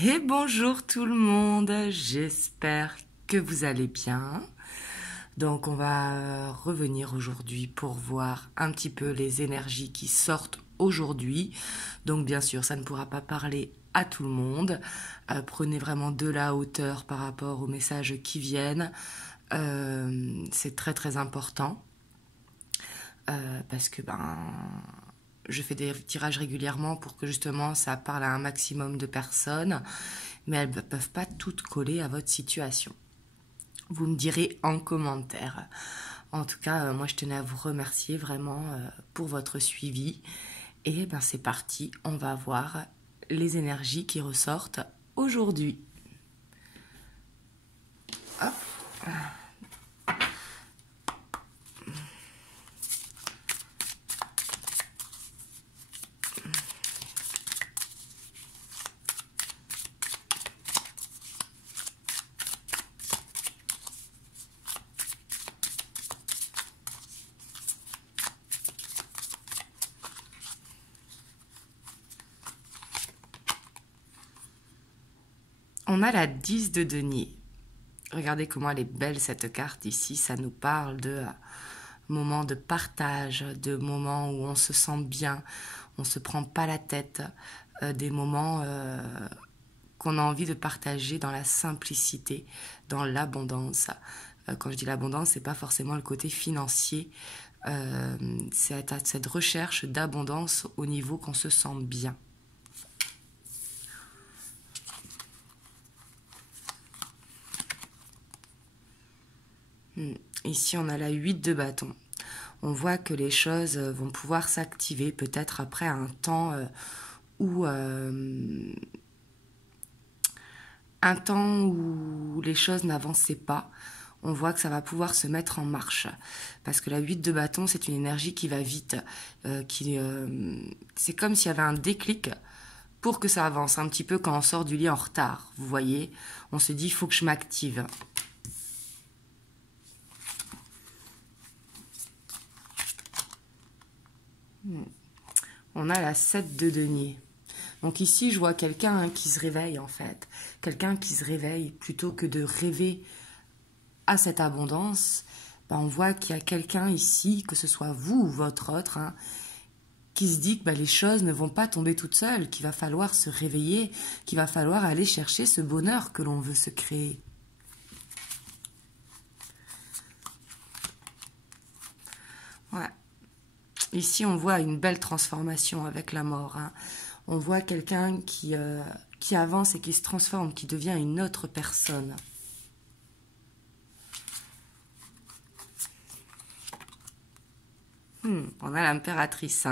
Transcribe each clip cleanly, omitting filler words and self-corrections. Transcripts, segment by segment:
Et bonjour tout le monde, j'espère que vous allez bien. Donc on va revenir aujourd'hui pour voir un petit peu les énergies qui sortent aujourd'hui. Donc bien sûr, ça ne pourra pas parler à tout le monde. Prenez vraiment de la hauteur par rapport aux messages qui viennent. C'est très très important. Parce que je fais des tirages régulièrement pour que justement ça parle à un maximum de personnes, mais elles ne peuvent pas toutes coller à votre situation. Vous me direz en commentaire. En tout cas, moi je tenais à vous remercier vraiment pour votre suivi. Et c'est parti, on va voir les énergies qui ressortent aujourd'hui. Hop. On a la 10 de denier. Regardez comment elle est belle cette carte ici. Ça nous parle de moments de partage, de moments où on se sent bien, on ne se prend pas la tête, des moments qu'on a envie de partager dans la simplicité, dans l'abondance. Quand je dis l'abondance, c'est pas forcément le côté financier. C'est cette recherche d'abondance au niveau qu'on se sent bien. Ici, on a la 8 de bâton. On voit que les choses vont pouvoir s'activer peut-être après un temps où les choses n'avançaient pas. On voit que ça va pouvoir se mettre en marche. Parce que la 8 de bâton, c'est une énergie qui va vite. C'est comme s'il y avait un déclic pour que ça avance. Un petit peu quand on sort du lit en retard. Vous voyez, on se dit, il faut que je m'active. On a la 7 de denier. Donc ici, je vois quelqu'un qui se réveille en fait. Quelqu'un qui se réveille plutôt que de rêver à cette abondance. On voit qu'il y a quelqu'un ici, que ce soit vous ou votre autre, qui se dit que les choses ne vont pas tomber toutes seules, qu'il va falloir se réveiller, qu'il va falloir aller chercher ce bonheur que l'on veut se créer. Ouais. Ici, on voit une belle transformation avec la mort. On voit quelqu'un qui avance et qui se transforme, qui devient une autre personne. On a l'impératrice.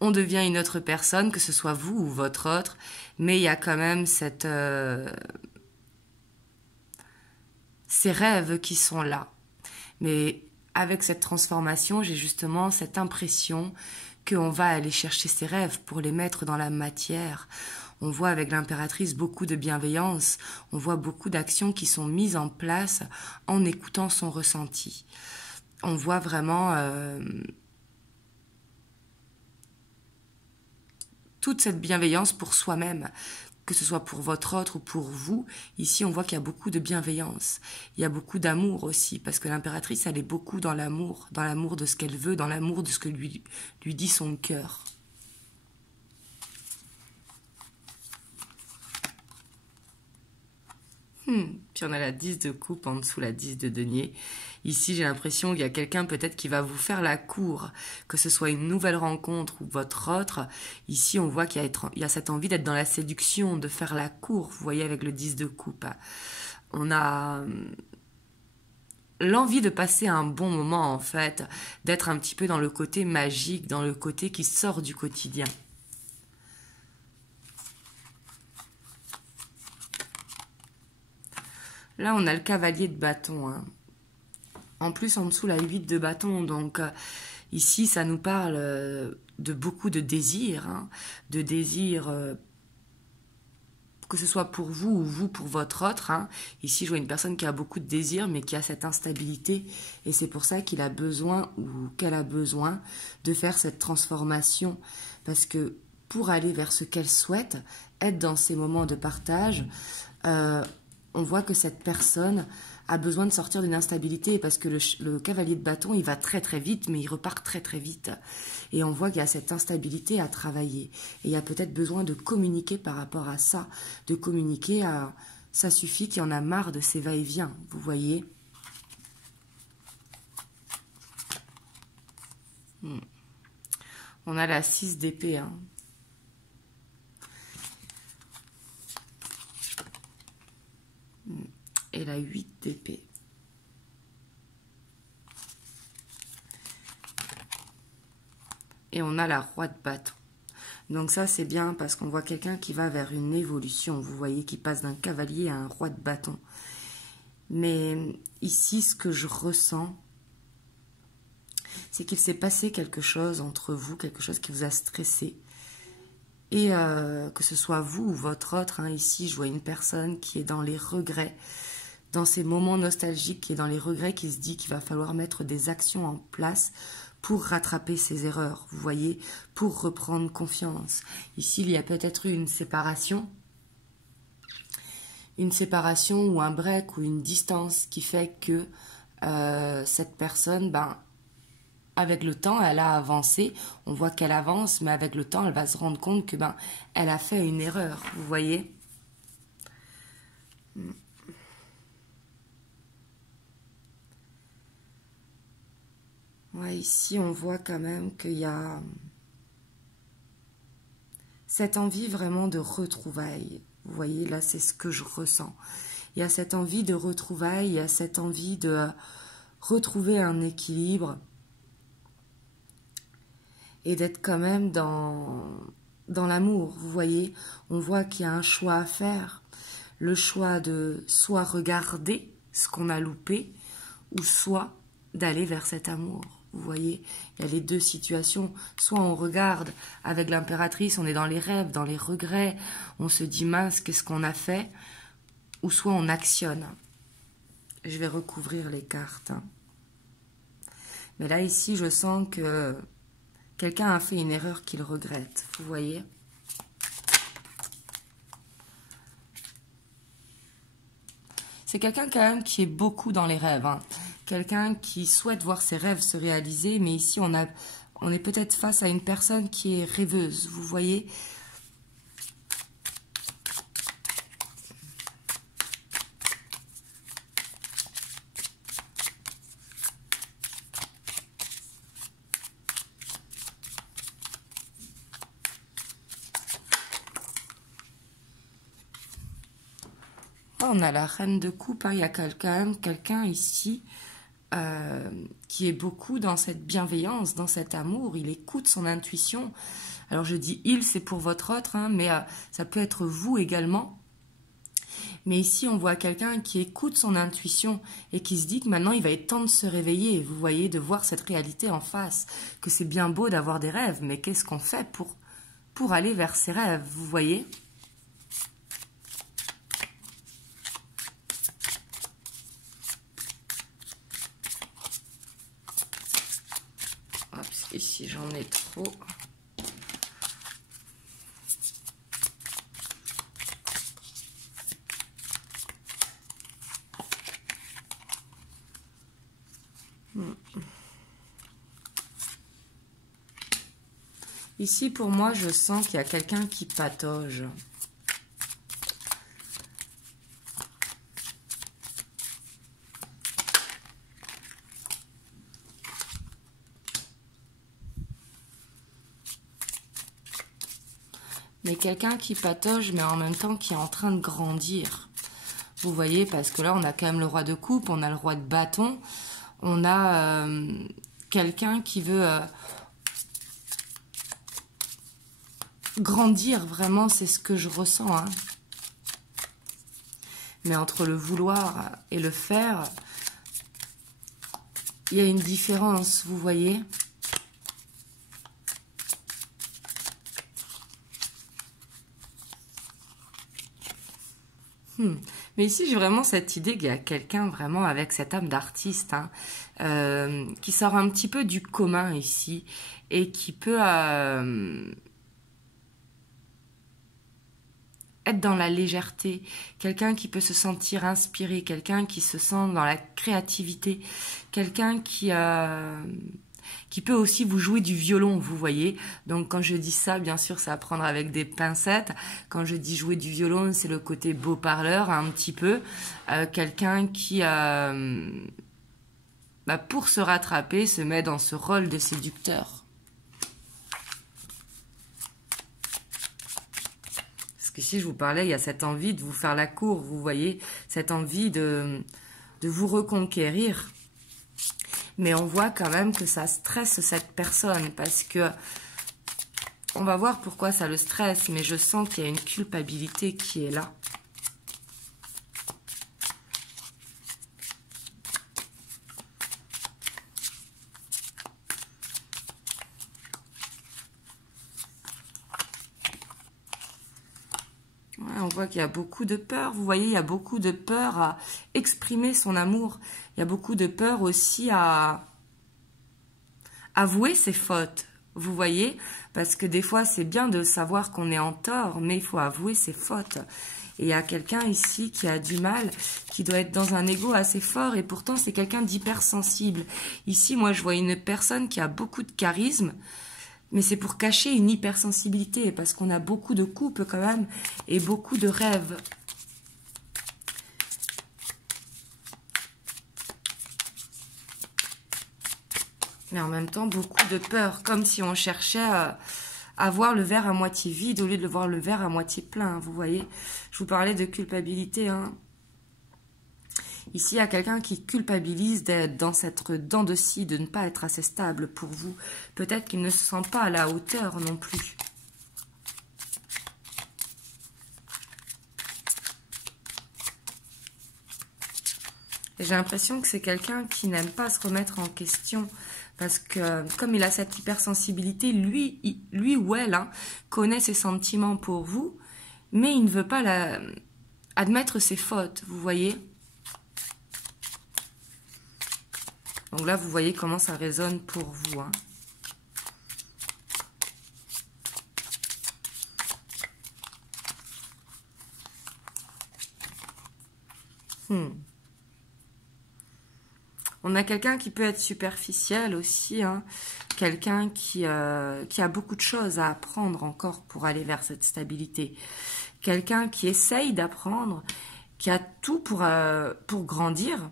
On devient une autre personne, que ce soit vous ou votre autre, mais il y a quand même ces rêves qui sont là. Mais avec cette transformation, j'ai justement cette impression qu'on va aller chercher ses rêves pour les mettre dans la matière. On voit avec l'impératrice beaucoup de bienveillance, on voit beaucoup d'actions qui sont mises en place en écoutant son ressenti. On voit vraiment toute cette bienveillance pour soi-même, que ce soit pour votre autre ou pour vous. Ici, on voit qu'il y a beaucoup de bienveillance. Il y a beaucoup d'amour aussi, parce que l'impératrice, elle est beaucoup dans l'amour de ce qu'elle veut, dans l'amour de ce que lui dit son cœur. Puis on a la 10 de coupe en dessous, la 10 de denier. Ici, j'ai l'impression qu'il y a quelqu'un peut-être qui va vous faire la cour, que ce soit une nouvelle rencontre ou votre autre. Ici, on voit qu'il y a cette envie d'être dans la séduction, de faire la cour, vous voyez, avec le 10 de coupe. On a l'envie de passer un bon moment, en fait, d'être un petit peu dans le côté magique, dans le côté qui sort du quotidien. Là, on a le cavalier de bâton. En plus, en dessous, la 8 de bâton. Donc, ici, ça nous parle de beaucoup de désirs. De désirs, que ce soit pour vous ou vous pour votre autre. Ici, je vois une personne qui a beaucoup de désirs, mais qui a cette instabilité. Et c'est pour ça qu'il a besoin, ou qu'elle a besoin, de faire cette transformation. Parce que pour aller vers ce qu'elle souhaite, être dans ces moments de partage, on voit que cette personne a besoin de sortir d'une instabilité parce que le cavalier de bâton, il va très très vite, mais il repart très très vite. Et on voit qu'il y a cette instabilité à travailler. Et il y a peut-être besoin de communiquer par rapport à ça, de communiquer à... Ça suffit qu'il y en a marre de ces va-et-vient, vous voyez. On a la 6 d'épée, hein. Et la 8 d'épée. Et on a la roi de bâton. Donc ça, c'est bien parce qu'on voit quelqu'un qui va vers une évolution. Vous voyez, qui passe d'un cavalier à un roi de bâton. Mais ici, ce que je ressens, c'est qu'il s'est passé quelque chose entre vous, quelque chose qui vous a stressé. Et que ce soit vous ou votre autre, hein, ici, je vois une personne qui est dans les regrets, dans ces moments nostalgiques, qui est dans les regrets, qui se dit qu'il va falloir mettre des actions en place pour rattraper ses erreurs, vous voyez, pour reprendre confiance. Ici, il y a peut-être eu une séparation ou un break ou une distance qui fait que cette personne, ben, avec le temps, elle a avancé. On voit qu'elle avance, mais avec le temps, elle va se rendre compte que ben, elle a fait une erreur, vous voyez. Ouais, ici, on voit quand même qu'il y a cette envie vraiment de retrouvailles. Vous voyez, là, c'est ce que je ressens. Il y a cette envie de retrouvailles, il y a cette envie de retrouver un équilibre et d'être quand même dans l'amour. Vous voyez, on voit qu'il y a un choix à faire. Le choix de soit regarder ce qu'on a loupé ou soit d'aller vers cet amour. Vous voyez, il y a les deux situations. Soit on regarde avec l'impératrice, on est dans les rêves, dans les regrets, on se dit mince, qu'est-ce qu'on a fait? Ou soit on actionne. Je vais recouvrir les cartes. Mais là, ici, je sens que quelqu'un a fait une erreur qu'il regrette. Vous voyez? C'est quelqu'un quand même qui est beaucoup dans les rêves, hein. Quelqu'un qui souhaite voir ses rêves se réaliser, mais ici on est peut-être face à une personne qui est rêveuse, vous voyez. On a la reine de coupe, hein. Il y a quand même quelqu'un ici qui est beaucoup dans cette bienveillance, dans cet amour. Il écoute son intuition. Alors je dis il, c'est pour votre autre, hein, mais ça peut être vous également. Mais ici, on voit quelqu'un qui écoute son intuition et qui se dit que maintenant, il va être temps de se réveiller. Vous voyez, de voir cette réalité en face. Que c'est bien beau d'avoir des rêves, mais qu'est-ce qu'on fait pour aller vers ces rêves, vous voyez ? Parce qu'ici, j'en ai trop. Ici, pour moi, je sens qu'il y a quelqu'un qui patauge. Mais quelqu'un qui patauge, mais en même temps qui est en train de grandir. Vous voyez, parce que là, on a quand même le roi de coupe, on a le roi de bâton, on a quelqu'un qui veut grandir, vraiment, c'est ce que je ressens. Hein. Mais entre le vouloir et le faire, il y a une différence, vous voyez ? Mais ici, j'ai vraiment cette idée qu'il y a quelqu'un vraiment avec cette âme d'artiste, hein, qui sort un petit peu du commun ici et qui peut être dans la légèreté, quelqu'un qui peut se sentir inspiré, quelqu'un qui se sent dans la créativité, quelqu'un qui peut aussi vous jouer du violon, vous voyez. Donc quand je dis ça, bien sûr, c'est à prendre avec des pincettes. Quand je dis jouer du violon, c'est le côté beau parleur, un petit peu. Quelqu'un qui, pour se rattraper, se met dans ce rôle de séducteur. Parce que si je vous parlais, il y a cette envie de vous faire la cour, vous voyez, cette envie de vous reconquérir. Mais on voit quand même que ça stresse cette personne parce que on va voir pourquoi ça le stresse, mais je sens qu'il y a une culpabilité qui est là. Ouais, on voit qu'il y a beaucoup de peur. Vous voyez, il y a beaucoup de peur à exprimer son amour. Il y a beaucoup de peur aussi à avouer ses fautes. Vous voyez, parce que des fois, c'est bien de savoir qu'on est en tort, mais il faut avouer ses fautes. Et il y a quelqu'un ici qui a du mal, qui doit être dans un ego assez fort, et pourtant, c'est quelqu'un d'hypersensible. Ici, moi, je vois une personne qui a beaucoup de charisme, mais c'est pour cacher une hypersensibilité, parce qu'on a beaucoup de couples quand même, et beaucoup de rêves. Mais en même temps, beaucoup de peur, comme si on cherchait à voir le verre à moitié vide au lieu de voir le verre à moitié plein, vous voyez. Je vous parlais de culpabilité, hein. Ici, il y a quelqu'un qui culpabilise d'être dans cette dent de scie, de ne pas être assez stable pour vous. Peut-être qu'il ne se sent pas à la hauteur non plus. Et j'ai l'impression que c'est quelqu'un qui n'aime pas se remettre en question. Parce que comme il a cette hypersensibilité, lui ou elle connaît ses sentiments pour vous, mais il ne veut pas admettre ses fautes, vous voyez. Donc là, vous voyez comment ça résonne pour vous. On a quelqu'un qui peut être superficiel aussi, quelqu'un qui a beaucoup de choses à apprendre encore pour aller vers cette stabilité. Quelqu'un qui essaye d'apprendre, qui a tout pour grandir.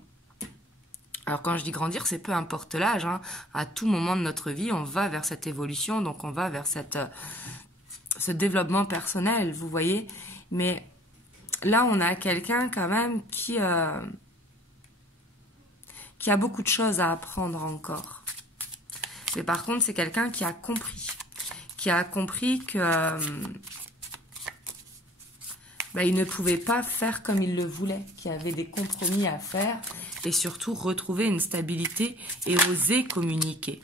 Alors quand je dis grandir, c'est peu importe l'âge. À tout moment de notre vie, on va vers cette évolution, donc on va vers ce développement personnel, vous voyez. Mais là, on a quelqu'un quand même qui a beaucoup de choses à apprendre encore. Mais par contre, c'est quelqu'un qui a compris que il ne pouvait pas faire comme il le voulait, qu'il y avait des compromis à faire et surtout retrouver une stabilité et oser communiquer.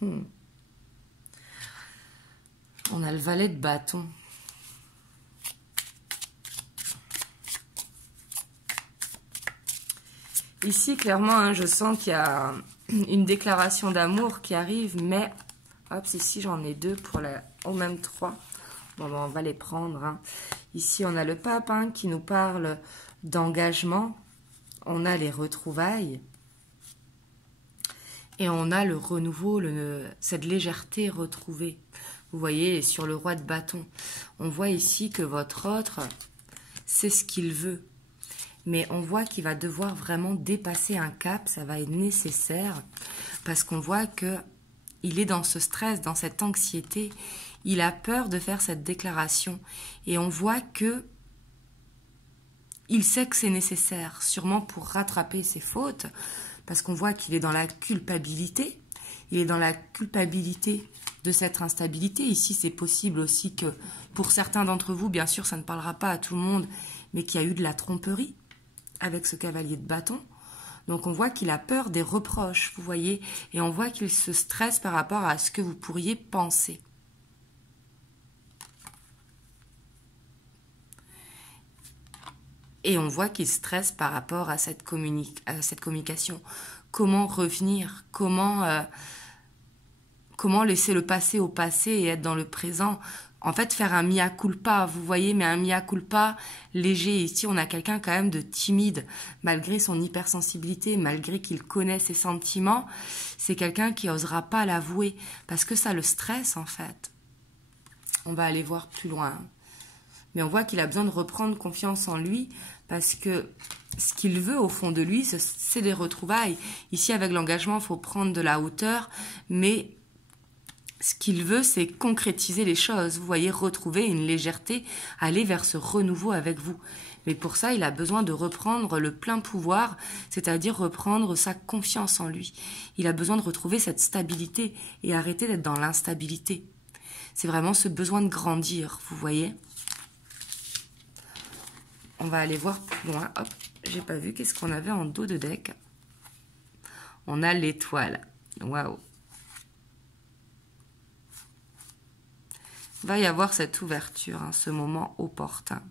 On a le valet de bâton. Ici, clairement, je sens qu'il y a une déclaration d'amour qui arrive, mais hop, ici, j'en ai deux ou même trois. Bon, on va les prendre. Ici, on a le pape qui nous parle d'engagement. On a les retrouvailles. Et on a le renouveau, cette légèreté retrouvée. Vous voyez, sur le roi de bâton, on voit ici que votre autre, c'est ce qu'il veut. Mais on voit qu'il va devoir vraiment dépasser un cap, ça va être nécessaire, parce qu'on voit qu'il est dans ce stress, dans cette anxiété, il a peur de faire cette déclaration. Et on voit il sait que c'est nécessaire, sûrement pour rattraper ses fautes, parce qu'on voit qu'il est dans la culpabilité, il est dans la culpabilité de cette instabilité. Ici, c'est possible aussi que, pour certains d'entre vous, bien sûr, ça ne parlera pas à tout le monde, mais qu'il y a eu de la tromperie avec ce cavalier de bâton. Donc on voit qu'il a peur des reproches, vous voyez, et on voit qu'il se stresse par rapport à ce que vous pourriez penser. Et on voit qu'il stresse par rapport à cette communication. Comment revenir, comment laisser le passé au passé et être dans le présent, en fait, faire un mea culpa, vous voyez, mais un mea culpa léger. Ici, on a quelqu'un quand même de timide, malgré son hypersensibilité, malgré qu'il connaît ses sentiments. C'est quelqu'un qui n'osera pas l'avouer, parce que ça le stresse, en fait. On va aller voir plus loin. Mais on voit qu'il a besoin de reprendre confiance en lui, parce que ce qu'il veut, au fond de lui, c'est des retrouvailles. Ici, avec l'engagement, il faut prendre de la hauteur, mais ce qu'il veut, c'est concrétiser les choses. Vous voyez, retrouver une légèreté, aller vers ce renouveau avec vous. Mais pour ça, il a besoin de reprendre le plein pouvoir, c'est-à-dire reprendre sa confiance en lui. Il a besoin de retrouver cette stabilité et arrêter d'être dans l'instabilité. C'est vraiment ce besoin de grandir, vous voyez. On va aller voir plus loin. Hop, j'ai pas vu. Qu'est-ce qu'on avait en dos de deck? On a l'étoile. Waouh. Il va y avoir cette ouverture, hein, ce moment opportun.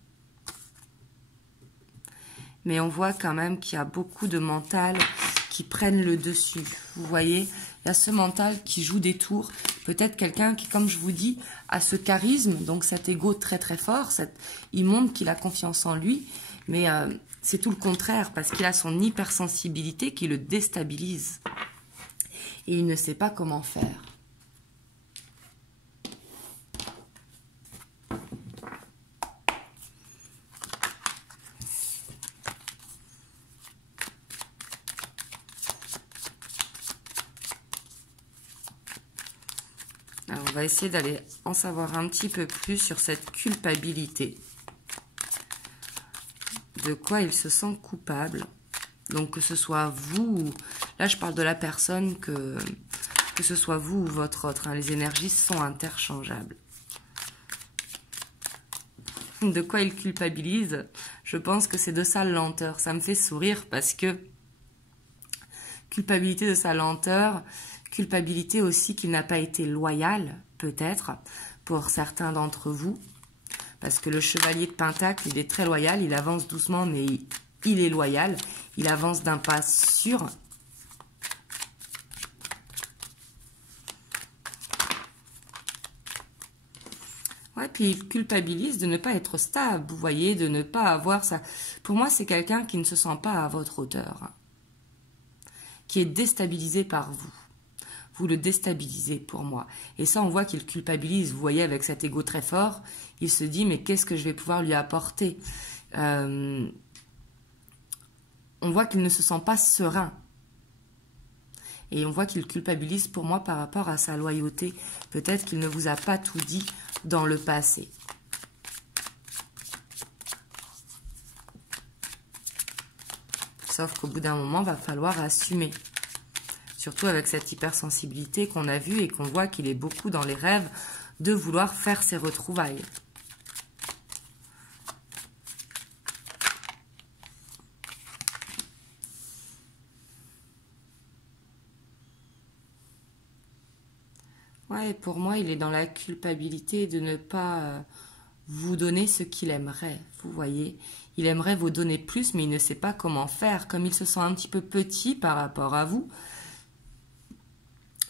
Mais on voit quand même qu'il y a beaucoup de mental qui prennent le dessus. Vous voyez, il y a ce mental qui joue des tours. Peut-être quelqu'un qui, comme je vous dis, a ce charisme, donc cet ego très très fort. Il montre qu'il a confiance en lui, mais c'est tout le contraire, parce qu'il a son hypersensibilité qui le déstabilise. Et il ne sait pas comment faire. Alors, on va essayer d'aller en savoir un petit peu plus sur cette culpabilité. De quoi il se sent coupable. Donc, que ce soit vous, là je parle de la personne, que ce soit vous ou votre autre, hein, les énergies sont interchangeables. De quoi il culpabilise? Je pense que c'est de sa lenteur. Ça me fait sourire parce que culpabilité de sa lenteur, culpabilité aussi qu'il n'a pas été loyal, peut-être, pour certains d'entre vous. Parce que le chevalier de Pentacle, il est très loyal, il avance doucement, mais il est loyal. Il avance d'un pas sûr. Ouais, puis il culpabilise de ne pas être stable, vous voyez, de ne pas avoir ça. Pour moi, c'est quelqu'un qui ne se sent pas à votre hauteur, hein, qui est déstabilisé par vous. Vous le déstabilisez pour moi. Et ça, on voit qu'il culpabilise. Vous voyez, avec cet ego très fort, il se dit, mais qu'est-ce que je vais pouvoir lui apporter? On voit qu'il ne se sent pas serein. Et on voit qu'il culpabilise pour moi par rapport à sa loyauté. Peut-être qu'il ne vous a pas tout dit dans le passé. Sauf qu'au bout d'un moment, il va falloir assumer. Surtout avec cette hypersensibilité qu'on a vue et qu'on voit qu'il est beaucoup dans les rêves de vouloir faire ses retrouvailles. Ouais, pour moi, il est dans la culpabilité de ne pas vous donner ce qu'il aimerait, vous voyez. Il aimerait vous donner plus, mais il ne sait pas comment faire. Comme il se sent un petit peu petit par rapport à vous,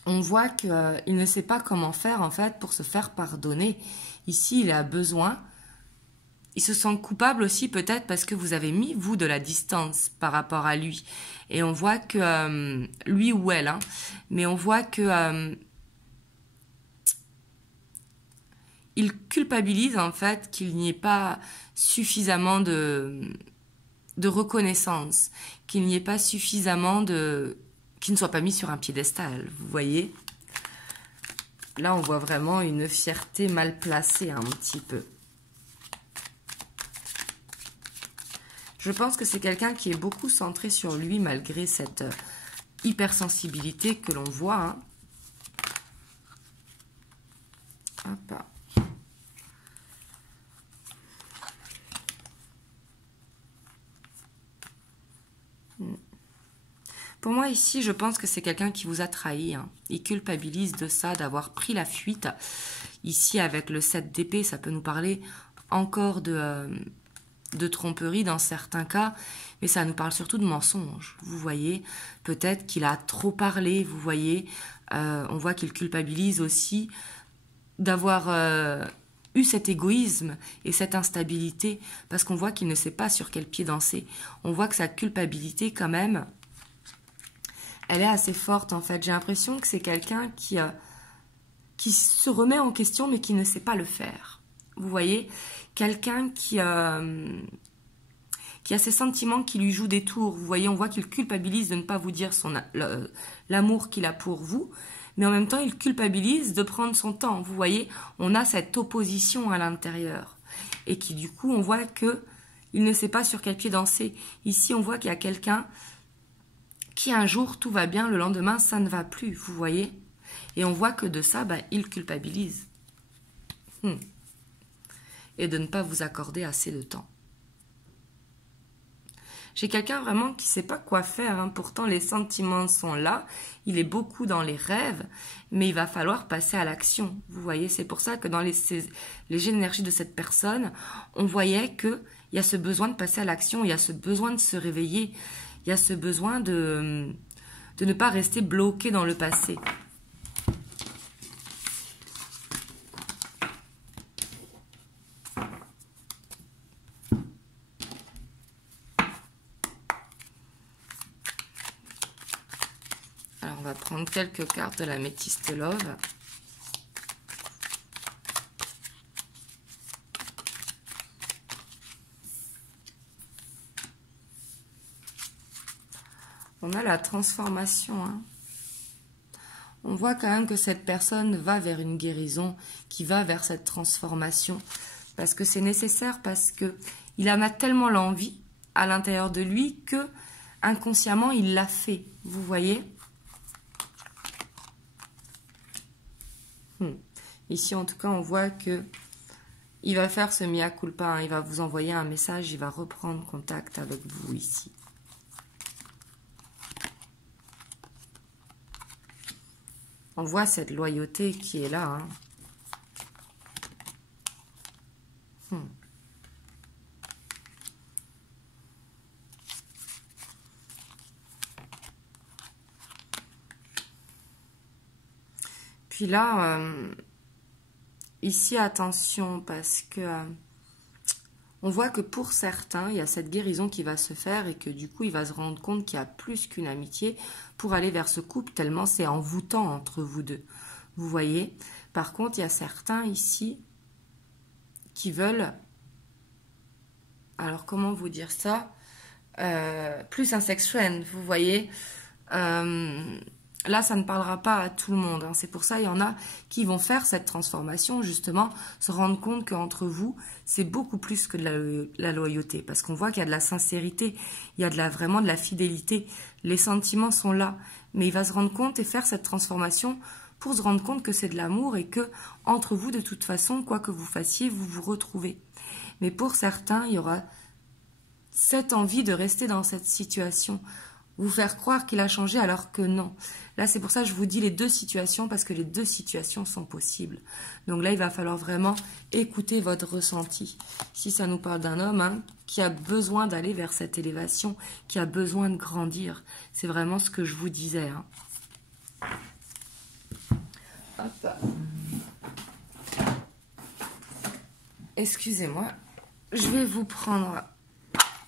on voit qu'il ne sait pas comment faire, en fait, pour se faire pardonner. Ici, il a besoin. Il se sent coupable aussi, peut-être, parce que vous avez mis, vous, de la distance par rapport à lui. Et on voit que, lui ou elle, hein, mais on voit que il culpabilise, en fait, qu'il n'y ait pas suffisamment de reconnaissance, qu'il n'y ait pas suffisamment qu'il ne soit pas mis sur un piédestal, vous voyez. Là, on voit vraiment une fierté mal placée, un petit peu. Je pense que c'est quelqu'un qui est beaucoup centré sur lui, malgré cette hypersensibilité que l'on voit. Hein. Hop. Pour moi, ici, je pense que c'est quelqu'un qui vous a trahi. Hein. Il culpabilise de ça, d'avoir pris la fuite. Ici, avec le 7 d'épée, ça peut nous parler encore de tromperie dans certains cas, mais ça nous parle surtout de mensonge. Vous voyez, peut-être qu'il a trop parlé, vous voyez. On voit qu'il culpabilise aussi d'avoir eu cet égoïsme et cette instabilité parce qu'on voit qu'il ne sait pas sur quel pied danser. On voit que sa culpabilité quand même, elle est assez forte en fait. J'ai l'impression que c'est quelqu'un qui se remet en question mais qui ne sait pas le faire. Vous voyez, quelqu'un qui a ses sentiments qui lui jouent des tours. Vous voyez, on voit qu'il culpabilise de ne pas vous dire l'amour qu'il a pour vous, mais en même temps, il culpabilise de prendre son temps. Vous voyez, on a cette opposition à l'intérieur. Et qui, du coup, on voit que il ne sait pas sur quel pied danser. Ici, on voit qu'il y a quelqu'un qui, un jour, tout va bien, le lendemain, ça ne va plus. Vous voyez? Et on voit que de ça, il culpabilise. Et de ne pas vous accorder assez de temps. J'ai quelqu'un vraiment qui ne sait pas quoi faire. Hein. Pourtant, les sentiments sont là. Il est beaucoup dans les rêves. Mais il va falloir passer à l'action. Vous voyez, c'est pour ça que dans les énergies de cette personne, on voyait qu'il y a ce besoin de passer à l'action. Il y a ce besoin de se réveiller. Il y a ce besoin de ne pas rester bloqué dans le passé. Alors, on va prendre quelques cartes de l'Améthyste Love. On a la transformation. Hein. On voit quand même que cette personne va vers une guérison, qui va vers cette transformation. Parce que c'est nécessaire, parce qu'il en a tellement l'envie à l'intérieur de lui que inconsciemment, il l'a fait. Vous voyez ? Ici, en tout cas, on voit que il va faire ce mea culpa. Hein. Il va vous envoyer un message, il va reprendre contact avec vous ici. On voit cette loyauté qui est là. Hein. Puis là, ici, attention, parce que on voit que pour certains, il y a cette guérison qui va se faire et que du coup, il va se rendre compte qu'il y a plus qu'une amitié pour aller vers ce couple, tellement c'est envoûtant entre vous deux. Vous voyez? Par contre, il y a certains ici qui veulent, alors comment vous dire ça, plus un sex friend, vous voyez? Là, ça ne parlera pas à tout le monde. Hein. C'est pour ça il y en a qui vont faire cette transformation, justement, se rendre compte qu'entre vous, c'est beaucoup plus que de la loyauté. Parce qu'on voit qu'il y a de la sincérité, il y a vraiment de la fidélité. Les sentiments sont là. Mais il va se rendre compte et faire cette transformation pour se rendre compte que c'est de l'amour et que, entre vous, de toute façon, quoi que vous fassiez, vous vous retrouvez. Mais pour certains, il y aura cette envie de rester dans cette situation. Vous faire croire qu'il a changé alors que non. Là, c'est pour ça que je vous dis les deux situations, parce que les deux situations sont possibles. Donc là, il va falloir vraiment écouter votre ressenti. Si ça nous parle d'un homme qui a besoin d'aller vers cette élévation, qui a besoin de grandir, c'est vraiment ce que je vous disais. Hein. Hop. Excusez-moi, je vais vous prendre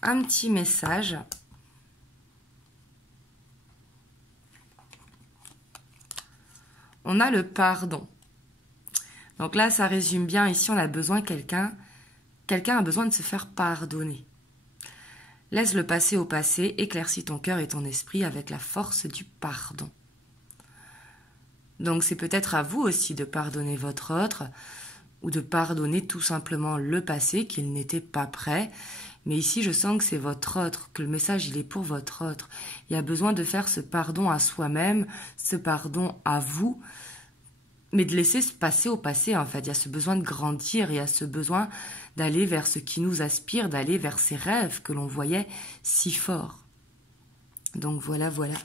un petit message. On a le pardon. Donc là, ça résume bien. Ici, on a besoin de quelqu'un. Quelqu'un a besoin de se faire pardonner. Laisse le passé au passé, éclaircis ton cœur et ton esprit avec la force du pardon. Donc c'est peut-être à vous aussi de pardonner votre autre, ou de pardonner tout simplement le passé, qu'il n'était pas prêt. Mais ici, je sens que c'est votre autre, que le message, il est pour votre autre. Il y a besoin de faire ce pardon à soi-même, ce pardon à vous, mais de laisser se passer au passé, en fait. Il y a ce besoin de grandir, il y a ce besoin d'aller vers ce qui nous aspire, d'aller vers ces rêves que l'on voyait si forts. Donc voilà, voilà.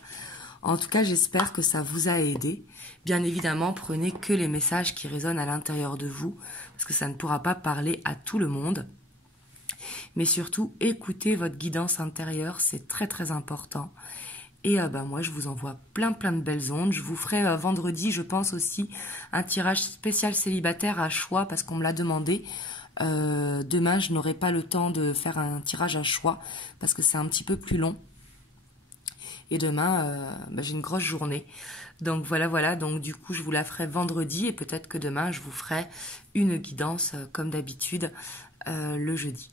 En tout cas, j'espère que ça vous a aidé. Bien évidemment, prenez que les messages qui résonnent à l'intérieur de vous, parce que ça ne pourra pas parler à tout le monde. Mais surtout, écoutez votre guidance intérieure, c'est très très important. Et moi, je vous envoie plein de belles ondes. Je vous ferai vendredi, je pense aussi, un tirage spécial célibataire à choix parce qu'on me l'a demandé. Demain, je n'aurai pas le temps de faire un tirage à choix parce que c'est un petit peu plus long. Et demain, j'ai une grosse journée. Donc voilà. Donc du coup, je vous la ferai vendredi et peut-être que demain, je vous ferai une guidance comme d'habitude le jeudi.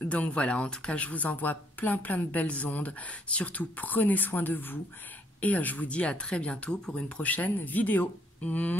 Donc voilà, en tout cas, je vous envoie plein de belles ondes. Surtout, prenez soin de vous. Et je vous dis à très bientôt pour une prochaine vidéo. Mouah.